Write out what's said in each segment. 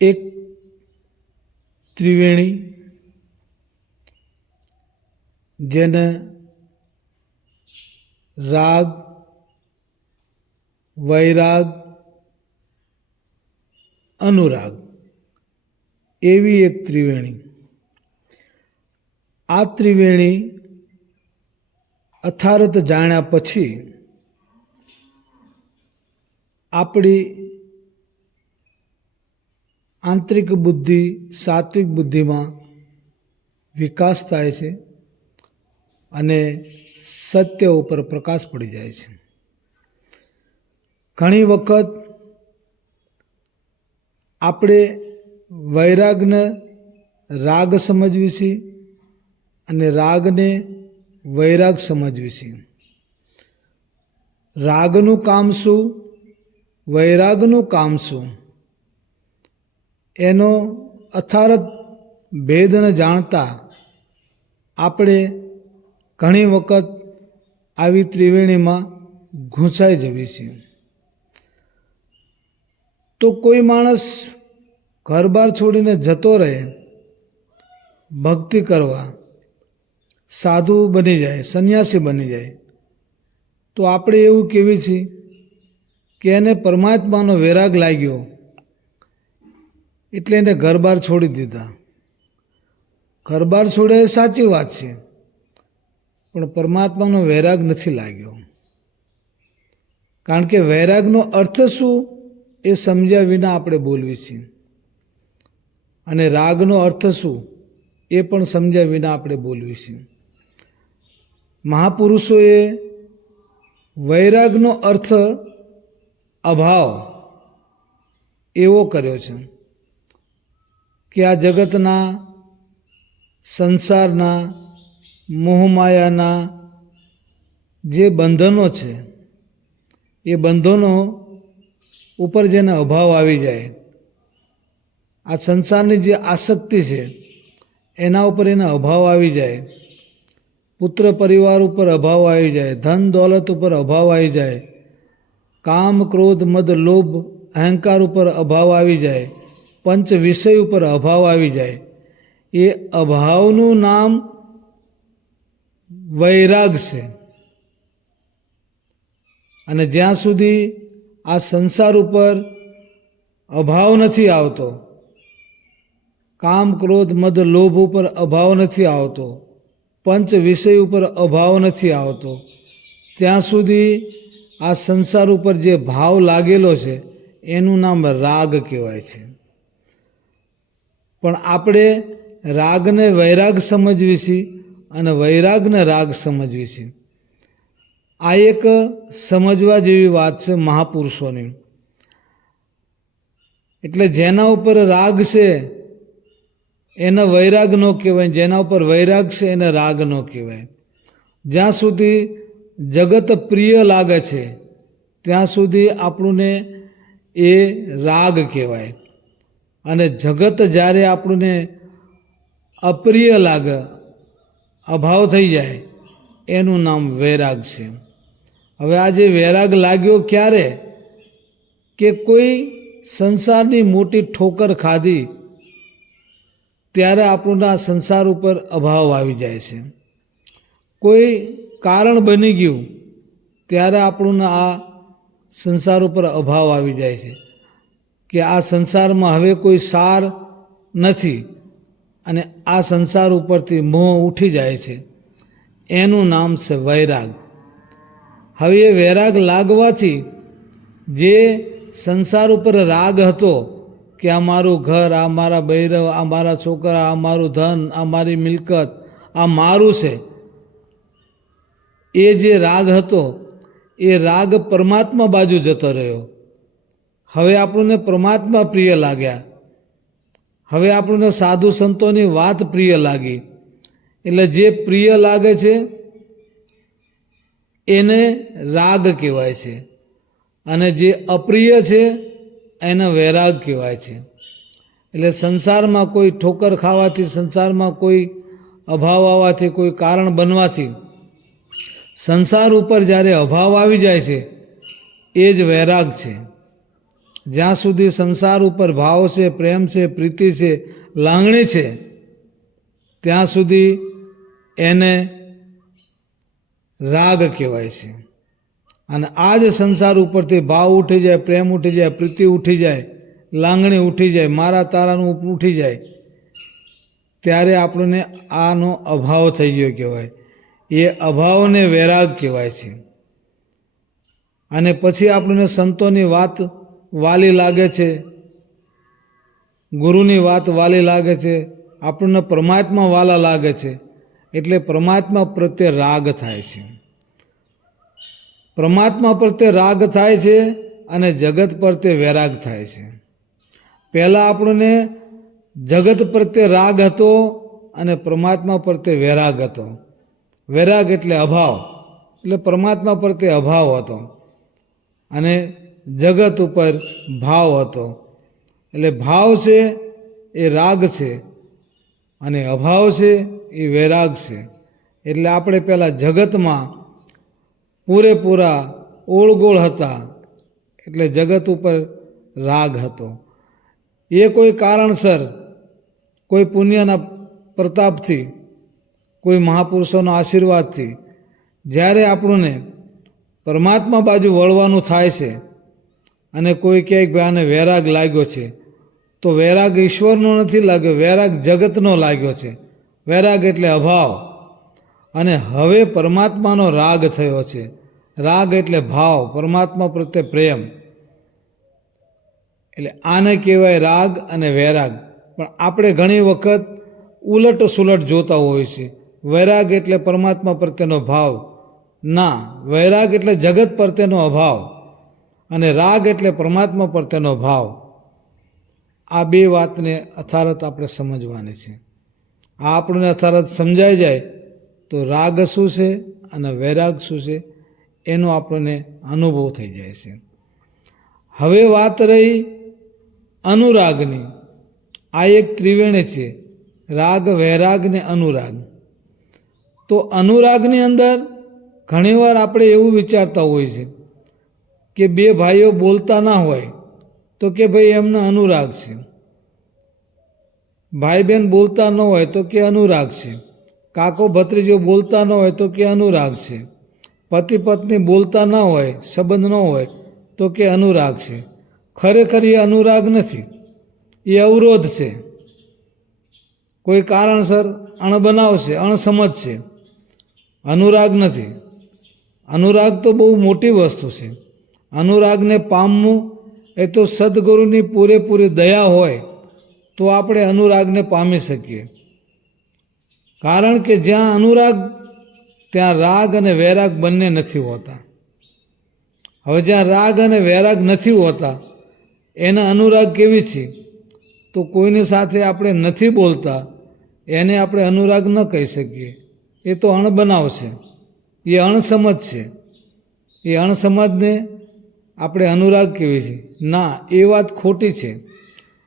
એક ત્રિવેણી જેને રાગ, વૈરાગ, અનુરાગ એવી એક ત્રિવેણી. આ ત્રિવેણી અથારત જાણ્યા પછી આપણી આંતરિક બુદ્ધિ, સાત્વિક બુદ્ધિમાં વિકાસ થાય છે અને સત્ય ઉપર પ્રકાશ પડી જાય છે. ઘણી વખત આપણે વૈરાગને રાગ સમજવી છે અને રાગને વૈરાગ સમજવી છે. રાગનું કામ શું, વૈરાગનું કામ શું, એનો અથારત ભેદને જાણતા આપણે ઘણી વખત આવી ત્રિવેણીમાં ઘૂંસાઈ જવી છે. તો કોઈ માણસ ઘર-બાર છોડીને જતો રહે ભક્તિ કરવા, સાધુ બની જાય, સંન્યાસી બની જાય, તો આપણે એવું કહેવી છીએ કે એને પરમાત્માનો વૈરાગ લાગ્યો એટલે એને ઘર-બાર છોડી દીધા. ઘર-બાર છોડે એ સાચી વાત છે, પણ પરમાત્માનો વૈરાગ નથી લાગ્યો. કારણ કે વૈરાગનો અર્થ શું એ સમજ્યા વિના આપણે બોલવી છીએ, અને રાગનો અર્થ શું એ પણ સમજ્યા વિના આપણે બોલવી છીએ. મહાપુરુષોએ વૈરાગનો અર્થ અભાવ એવો કર્યો છે કે આ જગતના, સંસારના, મોહમાયાના જે બંધનો છે એ બંધનો ઉપર જેને અભાવ આવી જાય, આ સંસારની જે આસક્તિ છે એના ઉપર એને અભાવ આવી જાય, પુત્ર પરિવાર ઉપર અભાવ આવી જાય, ધન દોલત ઉપર અભાવ આવી જાય, કામ ક્રોધ મદ લોભ અહંકાર ઉપર અભાવ આવી જાય, પંચ વિષય ઉપર અભાવ આવી જાય, એ અભાવનું નામ વૈરાગ છે. અને જ્યાં સુધી આ સંસાર ઉપર અભાવ નથી આવતો, કામ ક્રોધ મદ લોભ ઉપર અભાવ નથી આવતો, પંચ વિષય ઉપર અભાવ નથી આવતો, ત્યાં સુધી આ સંસાર ઉપર જે ભાવ લાગેલો છે એનું નામ રાગ કહેવાય છે. પણ આપણે રાગને વૈરાગ સમજવી છે અને વૈરાગને રાગ સમજવી છે. આ એક સમજવા જેવી વાત છે મહાપુરુષોની. એટલે જેના ઉપર રાગ છે એને વૈરાગ ન કહેવાય, જેના ઉપર વૈરાગ છે એને રાગ ન કહેવાય. જ્યાં સુધી જગત પ્રિય લાગે છે ત્યાં સુધી આપણને એ રાગ કહેવાય, અને જગત જ્યારે આપણને અપ્રિય લાગે, અભાવ થઈ જાય, એનું નામ વૈરાગ છે. હવે આ જે વૈરાગ લાગ્યો ક્યારે કે કોઈ સંસારની મોટી ઠોકર ખાધી ત્યારે આપણને સંસાર ઉપર અભાવ આવી જાય છે. કોઈ કારણ બની ગયું ત્યારે આપણને આ સંસાર ઉપર અભાવ આવી જાય છે કે આ સંસારમાં હવે કોઈ સાર નથી અને આ સંસાર ઉપરથી મોહ ઉઠી જાય છે. એનું નામ છે વૈરાગ. હવે એ વૈરાગ લાગવાથી જે સંસાર ઉપર રાગ હતો કે આ મારું ઘર, આ મારા બૈરવ, આ મારા છોકરા, આ મારું ધન, આ મારી મિલકત, આ મારું છે, એ જે રાગ હતો એ રાગ પરમાત્મા બાજુ જતો રહ્યો. હવે આપણને પરમાત્મા પ્રિય લાગ્યા, હવે આપણને સાધુ સંતોની વાત પ્રિય લાગી. એટલે જે પ્રિય લાગે છે એને રાગ કહેવાય છે, અને જે અપ્રિય છે એને વૈરાગ કહેવાય છે. એટલે સંસારમાં કોઈ ઠોકર ખાવાથી, સંસારમાં કોઈ અભાવ આવવાથી, કોઈ કારણ બનવાથી સંસાર ઉપર જ્યારે અભાવ આવી જાય છે એ જ વૈરાગ છે. જ્યાં સુધી સંસાર ઉપર ભાવ છે, પ્રેમ છે, પ્રીતિ છે, લાગણી છે, ત્યાં સુધી એને રાગ કહેવાય છે. અને આ જ સંસાર ઉપરથી ભાવ ઉઠી જાય, પ્રેમ ઉઠી જાય, પ્રીતિ ઉઠી જાય, લાગણી ઉઠી જાય, મારા તારાનું ઉઠી જાય, ત્યારે આપણને આનો અભાવ થઈ ગયો કહેવાય. એ અભાવને વૈરાગ કહેવાય છે. અને પછી આપણને સંતોની વાત વાલી લાગે છે, ગુરુની વાત વાલી લાગે છે, આપણને પરમાત્મા વાલા લાગે છે, એટલે પરમાત્મા પ્રત્યે રાગ થાય છે. પરમાત્મા પ્રત્યે રાગ થાય છે અને જગત પ્રત્યે વૈરાગ થાય છે. પહેલાં આપણને જગત પ્રત્યે રાગ હતો અને પરમાત્મા પ્રત્યે વૈરાગ હતો. વૈરાગ એટલે અભાવ, એટલે પરમાત્મા પ્રત્યે અભાવ હતો અને જગત ઉપર ભાવ હતો. એટલે ભાવ છે એ રાગ છે અને અભાવ છે એ વૈરાગ છે. એટલે આપણે પહેલાં જગતમાં પૂરેપૂરા ઓળગોળ હતા, એટલે જગત ઉપર રાગ હતો. એ કોઈ કારણસર, કોઈ પુણ્યના પ્રતાપથી, કોઈ મહાપુરુષોના આશીર્વાદથી જ્યારે આપણને પરમાત્મા બાજુ વળવાનું થાય છે અને કોઈ કહે કે આને વૈરાગ લાગ્યો છે, તો વૈરાગ ઈશ્વરનો નથી લાગ્યો, વૈરાગ જગતનો લાગ્યો છે. વૈરાગ એટલે અભાવ. અને હવે પરમાત્માનો રાગ થયો છે. રાગ એટલે ભાવ, પરમાત્મા પ્રત્યે પ્રેમ. એટલે આને કહેવાય રાગ અને વૈરાગ. પણ આપણે ઘણી વખત ઉલટ સુલટ જોતા હોઈએ છીએ. વૈરાગ એટલે પરમાત્મા પ્રત્યેનો ભાવ. ના, વૈરાગ એટલે જગત પ્રત્યેનો અભાવ અને રાગ એટલે પરમાત્મા પ્રત્યેનો ભાવ. આ બે વાતને અથારત આપણે સમજવાની છે. આ આપણને અથારત સમજાઈ જાય તો રાગ શું છે અને વૈરાગ શું છે એનો આપણને અનુભવ થઈ જાય છે. હવે વાત રહી અનુરાગની. આ એક ત્રિવેણી છે, રાગ, વૈરાગ ને અનુરાગ. તો અનુરાગની અંદર ઘણીવાર આપણે એવું વિચારતા હોઈએ છીએ કે બે ભાઈઓ બોલતા ના હોય તો કે ભાઈ એમને અનુરાગ છે, ભાઈ બહેન બોલતા ન હોય તો કે અનુરાગ છે, કાકો ભત્રીજો બોલતા ન હોય તો કે અનુરાગ છે, પતિ પત્ની બોલતા ન હોય, સંબંધ ન હોય તો કે અનુરાગ છે. ખરેખર એ અનુરાગ નથી, એ અવરોધ છે. કોઈ કારણસર અણબનાવ છે, અણસમજ છે, અનુરાગ નથી. અનુરાગ તો બહુ મોટી વસ્તુ છે. અનુરાગને પામવું એ તો સદગુરુની પૂરેપૂરી દયા હોય તો આપણે અનુરાગને પામી શકીએ. કારણ કે જ્યાં અનુરાગ ત્યાં રાગ અને વૈરાગ બંને નથી હોતા. હવે જ્યાં રાગ અને વૈરાગ નથી હોતા એના અનુરાગ કેવી છે? તો કોઈની સાથે આપણે નથી બોલતા એને આપણે અનુરાગ ન કહી શકીએ. એ તો અણબનાવ છે, એ અણસમજ છે. એ અણસમજને આપણે અનુરાગ કહેવી છે. ના, એ વાત ખોટી છે.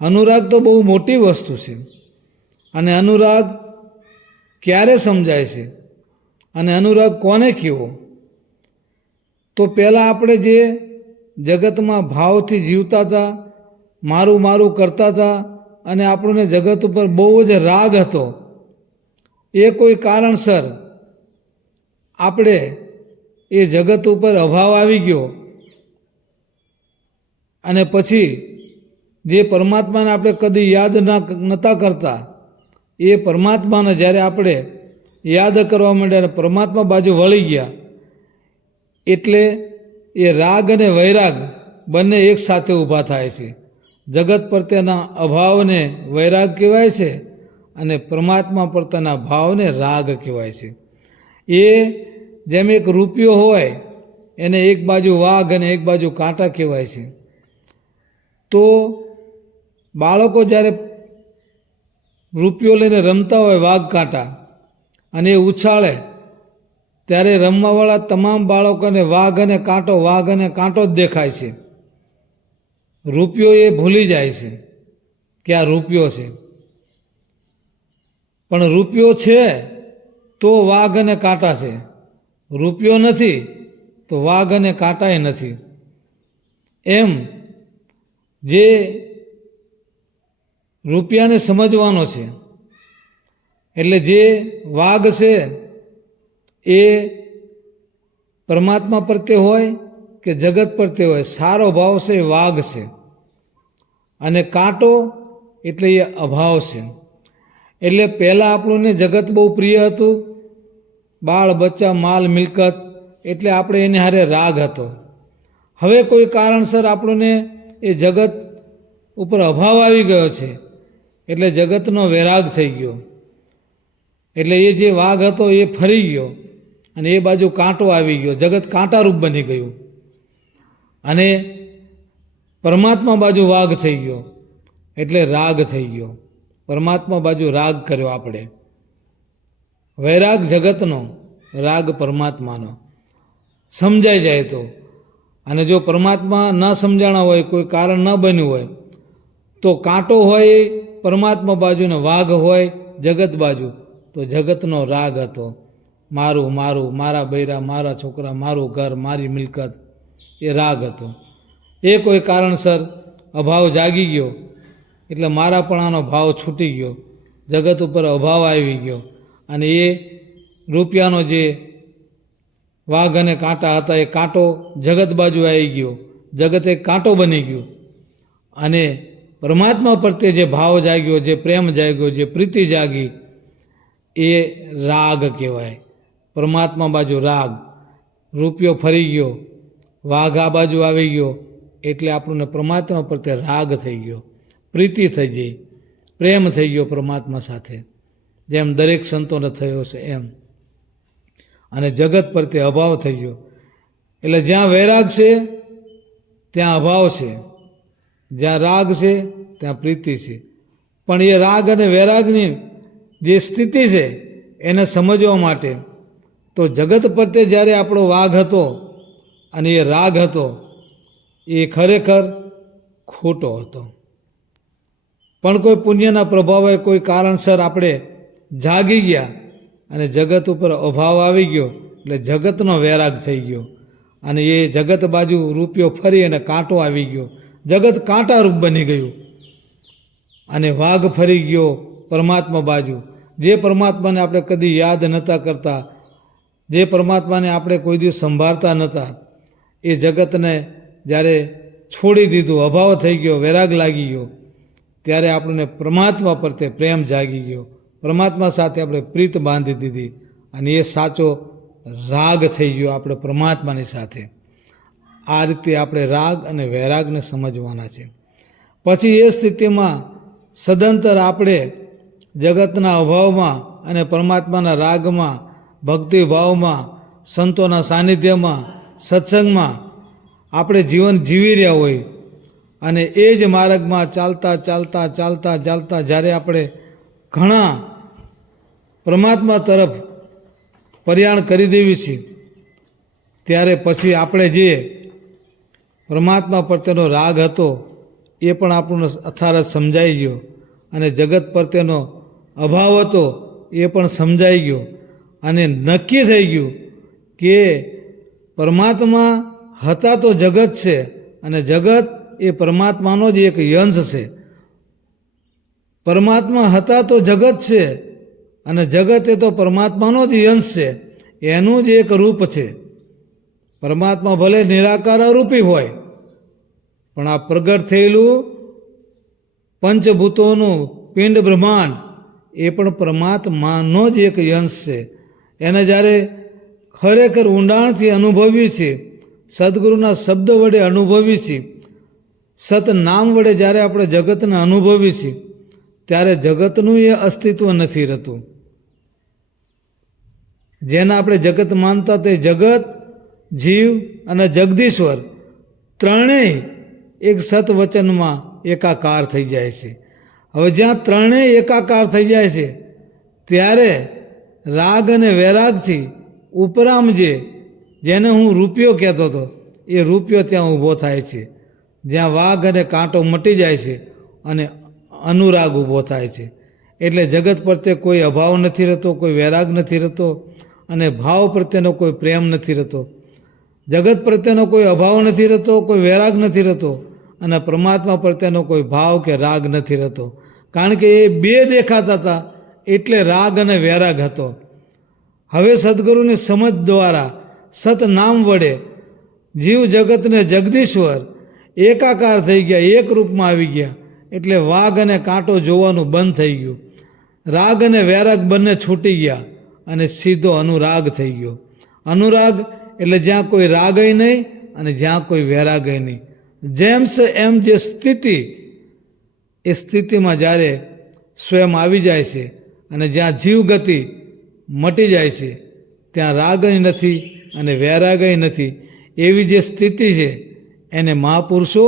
અનુરાગ તો બહુ મોટી વસ્તુ છે. અને અનુરાગ ક્યારે સમજાય છે અને અનુરાગ કોને કહેવો? તો પહેલાં આપણે જે જગતમાં ભાવથી જીવતા હતા, મારું મારું કરતા હતા અને આપણને જગત ઉપર બહુ જ રાગ હતો, એ કોઈ કારણસર આપણે એ જગત ઉપર અભાવ આવી ગયો અને પછી જે પરમાત્માને આપણે કદી યાદ નહોતા કરતા એ પરમાત્માને જ્યારે આપણે યાદ કરવા માંડ્યા અને પરમાત્મા બાજુ વળી ગયા એટલે એ રાગ અને વૈરાગ બંને એક સાથે ઊભા થાય છે. જગત પ્રત્યેના અભાવને વૈરાગ કહેવાય છે અને પરમાત્મા પ્રત્યેના ભાવને રાગ કહેવાય છે. એ જેમ એક રૂપિયો હોય એને એક બાજુ વાઘ અને એક બાજુ કાંટા કહેવાય છે. તો બાળકો જ્યારે રૂપિયો લઈને રમતા હોય વાઘ કાંટા અને એ ઉછાળે ત્યારે રમવાવાળા તમામ બાળકોને વાઘ અને કાંટો જ દેખાય છે. રૂપિયો એ ભૂલી જાય છે કે આ રૂપિયો છે. પણ રૂપિયો છે તો વાઘ અને કાંટા છે, રૂપિયો નથી તો વાઘ અને કાંટાય નથી. એમ જે રૂપિયાને સમજવાનો છે. એટલે જે વાઘ છે એ પરમાત્મા પ્રત્યે હોય કે જગત પ્રત્યે હોય, સારો ભાવ છે એ વાઘ છે. અને કાંટો એટલે એ અભાવ છે. એટલે પહેલાં આપણને જગત બહુ પ્રિય હતું, બાળ બચ્ચા માલ મિલકત, એટલે આપણે એને હારે રાગ હતો. હવે કોઈ કારણસર આપણને એ જગત ઉપર અભાવ આવી ગયો છે, એટલે જગતનો વૈરાગ થઈ ગયો. એટલે એ જે વાઘ હતો એ ફરી ગયો અને એ બાજુ કાંટો આવી ગયો, જગત કાંટારૂપ બની ગયું. અને પરમાત્મા બાજુ વાઘ થઈ ગયો એટલે રાગ થઈ ગયો. પરમાત્મા બાજુ રાગ કર્યો આપણે. વૈરાગ જગતનો, રાગ પરમાત્માનો સમજાઈ જાય તો. અને જો પરમાત્મા ન સમજાણા હોય, કોઈ કારણ ન બન્યું હોય, તો કાંટો હોય પરમાત્મા બાજુ ને વાઘ હોય જગત બાજુ, તો જગતનો રાગ હતો. મારું મારું, મારા બૈરા, મારા છોકરા, મારું ઘર, મારી મિલકત, એ રાગ હતો. એ કોઈ કારણસર અભાવ જાગી ગયો એટલે મારાપણાનો ભાવ છૂટી ગયો, જગત ઉપર અભાવ આવી ગયો. અને એ રૂપિયાનો જે વાઘ અને કાંટા હતા એ કાંટો જગત બાજુ આવી ગયો, જગત એક કાંટો બની ગયું. અને પરમાત્મા પ્રત્યે જે ભાવ જાગ્યો, જે પ્રેમ જાગ્યો, જે પ્રીતિ જાગી, એ રાગ કહેવાય. પરમાત્મા બાજુ રાગ. રૂપિયો ફરી ગયો, વાઘ આ બાજુ આવી ગયો, એટલે આપણને પરમાત્મા પ્રત્યે રાગ થઈ ગયો, પ્રીતિ થઈ ગઈ, પ્રેમ થઈ ગયો પરમાત્મા સાથે, જેમ દરેક સંતોને થયો છે એમ. અને જગત પ્રત્યે અભાવ થઈ ગયો. એટલે જ્યાં વૈરાગ છે ત્યાં અભાવ છે, જ્યાં રાગ છે ત્યાં પ્રીતિ છે. પણ એ રાગ અને વૈરાગની જે સ્થિતિ છે એને સમજવા માટે તો જગત પ્રત્યે જ્યારે આપણો વાઘ હતો અને એ રાગ હતો, એ ખરેખર ખોટો હતો. પણ કોઈ પુણ્યના પ્રભાવે કોઈ કારણસર આપણે જાગી ગયા અને જગત ઉપર અભાવ આવી ગયો, એટલે જગતનો વૈરાગ થઈ ગયો. અને એ જગત બાજુ રૂપિયો ફરી અને કાંટો આવી ગયો, જગત કાંટારૂપ બની ગયું. અને વાઘ ફરી ગયો પરમાત્મા બાજુ. જે પરમાત્માને આપણે કદી યાદ નહોતા કરતા, જે પરમાત્માને આપણે કોઈ દિવસ સંભાળતા નહોતા, એ જગતને જ્યારે છોડી દીધું, અભાવ થઈ ગયો, વૈરાગ લાગી ગયો, ત્યારે આપણને પરમાત્મા પ્રત્યે પ્રેમ જાગી ગયો, પરમાત્મા સાથે આપણે પ્રીત બાંધી દીધી. અને એ સાચો રાગ થઈ ગયો આપણે પરમાત્માની સાથે. આ રીતે આપણે રાગ અને વૈરાગને સમજવાના છે. પછી એ સ્થિતિમાં સદંતર આપણે જગતના અભાવમાં અને પરમાત્માના રાગમાં, ભક્તિભાવમાં, સંતોના સાનિધ્યમાં, સત્સંગમાં આપણે જીવન જીવી રહ્યા હોય. અને એ જ માર્ગમાં ચાલતા ચાલતા ચાલતા ચાલતા જ્યારે આપણે ઘણા પરમાત્મા તરફ પ્રયાણ કરી દેવી છે, ત્યારે પછી આપણે જે પરમાત્મા પ્રત્યેનો રાગ હતો એ પણ આપણને અથારત સમજાઈ ગયો. અને જગત પ્રત્યેનો અભાવ હતો એ પણ સમજાઈ ગયો. અને નક્કી થઈ ગયું કે પરમાત્મા હતા તો જગત છે, અને જગત એ પરમાત્માનો જ એક અંશ છે. પરમાત્મા હતા તો જગત છે, અને જગત એ તો પરમાત્માનો જ અંશ છે, એનું જ એક રૂપ છે. પરમાત્મા ભલે નિરાકાર અરૂપી હોય, પણ આ પ્રગટ થયેલું પંચભૂતોનું પિંડ બ્રહ્માંડ એ પણ પરમાત્માનો જ એક અંશ છે. એને જ્યારે ખરેખર ઊંડાણથી અનુભવી છે, સદગુરુના શબ્દ વડે અનુભવી છે, સત નામ વડે જ્યારે આપણે જગતને અનુભવી છે, ત્યારે જગતનું એ અસ્તિત્વ નથી રહેતું. જેને આપણે જગત માનતા તે જગત, જીવ અને જગદીશ્વર ત્રણેય એક સત વચનમાં એકાકાર થઈ જાય છે. હવે જ્યાં ત્રણેય એકાકાર થઈ જાય છે, ત્યારે રાગ અને વૈરાગથી ઉપરામ જેને હું રૂપિયો કહેતો હતો, એ રૂપિયો ત્યાં ઊભો થાય છે. જ્યાં વાઘ અને કાંટો મટી જાય છે અને અનુરાગ ઊભો થાય છે. એટલે જગત પ્રત્યે કોઈ અભાવ નથી રહેતો, કોઈ વૈરાગ નથી રહેતો, અને ભાવ પ્રત્યેનો કોઈ પ્રેમ નથી રહેતો. જગત પ્રત્યેનો કોઈ અભાવ નથી રહેતો, કોઈ વૈરાગ નથી રહેતો, અને પરમાત્મા પ્રત્યેનો કોઈ ભાવ કે રાગ નથી રહેતો. કારણ કે એ બે દેખાતા હતા એટલે રાગ અને વૈરાગ હતો. હવે સદગુરુની સમજ દ્વારા સતનામ વડે જીવ જગતને જગદીશ્વર એકાકાર થઈ ગયા, એક રૂપમાં આવી ગયા. એટલે વાઘ અને કાંટો જોવાનું બંધ થઈ ગયું. રાગ અને વૈરાગ બંને છૂટી ગયા અને સીધો અનુરાગ થઈ ગયો. અનુરાગ એટલે જ્યાં કોઈ રાગય નહીં અને જ્યાં કોઈ વૈરાગય નહીં. જેમ છે એમ જે સ્થિતિ, એ સ્થિતિમાં જ્યારે સ્વયં આવી જાય છે અને જ્યાં જીવ ગતિ મટી જાય છે ત્યાં રાગય નથી અને વૈરાગય નથી. એવી જે સ્થિતિ છે એને મહાપુરુષો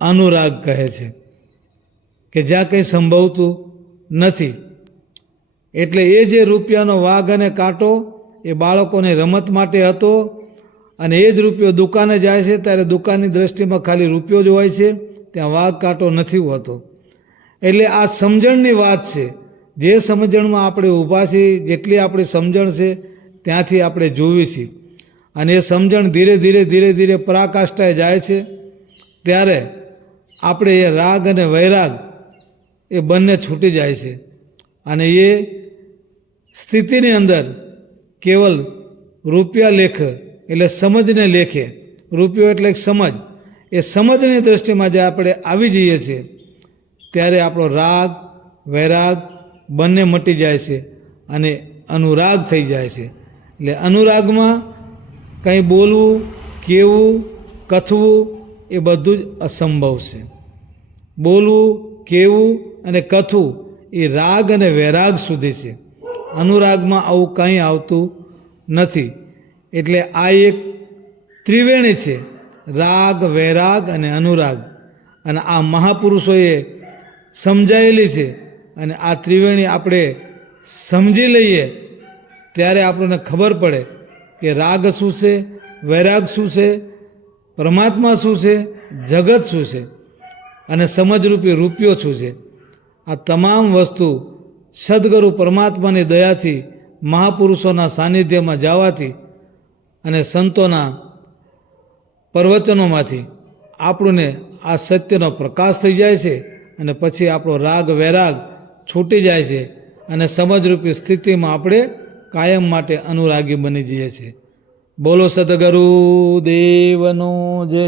અનુરાગ કહે છે, કે જ્યાં કંઈ સંભવતું નથી. એટલે એ જે રૂપિયાનો વાઘ અને કાંટો એ બાળકોની રમત માટે હતો, અને એ જ રૂપિયો દુકાને જાય છે ત્યારે દુકાનની દ્રષ્ટિમાં ખાલી રૂપિયો જ હોય છે, ત્યાં વાઘ કાંટો નથી હોતો. એટલે આ સમજણની વાત છે. જે સમજણમાં આપણે ઊભા છીએ, જેટલી આપણી સમજણ છે ત્યાંથી આપણે જોવી છીએ. અને એ સમજણ ધીરે ધીરે ધીરે ધીરે પરાકાષ્ઠાએ જાય છે ત્યારે આપણે એ રાગ અને વૈરાગ એ બંને છૂટી જાય છે. અને એ સ્થિતિની અંદર કેવલ રૂપિયા લેખ એટલે સમજને લેખે, રૂપિયો એટલે એક સમજ, એ સમજની દૃષ્ટિમાં જે આપણે આવી જઈએ છીએ ત્યારે આપણો રાગ વૈરાગ બંને મટી જાય છે અને અનુરાગ થઈ જાય છે. એટલે અનુરાગમાં કંઈ બોલવું, કહેવું, કથવું એ બધું જ અસંભવ છે. બોલવું, કહેવું અને કથવું એ રાગ અને વૈરાગ સુધી છે. અનુરાગમાં આવું કંઈ આવતું નથી. એટલે આ એક ત્રિવેણી છે, રાગ વૈરાગ અને અનુરાગ. અને આ મહાપુરુષોએ સમજાયેલી છે. અને આ ત્રિવેણી આપણે સમજી લઈએ ત્યારે આપણને ખબર પડે કે રાગ શું છે, વૈરાગ શું છે, પરમાત્મા શું છે, જગત શું છે અને સમજરૂપી રૂપિયો શું છે. આ તમામ વસ્તુ સદગુરુ પરમાત્માની દયાથી, મહાપુરુષોના સાનિધ્યમાં જવાથી અને સંતોના પ્રવચનોમાંથી આપણને આ સત્યનો પ્રકાશ થઈ જાય છે. અને પછી આપણો રાગ વૈરાગ છૂટી જાય છે અને સમજરૂપી સ્થિતિમાં આપણે કાયમ માટે અનુરાગી બની જઈએ છીએ. બોલો સદગુરુ દેવનો જય.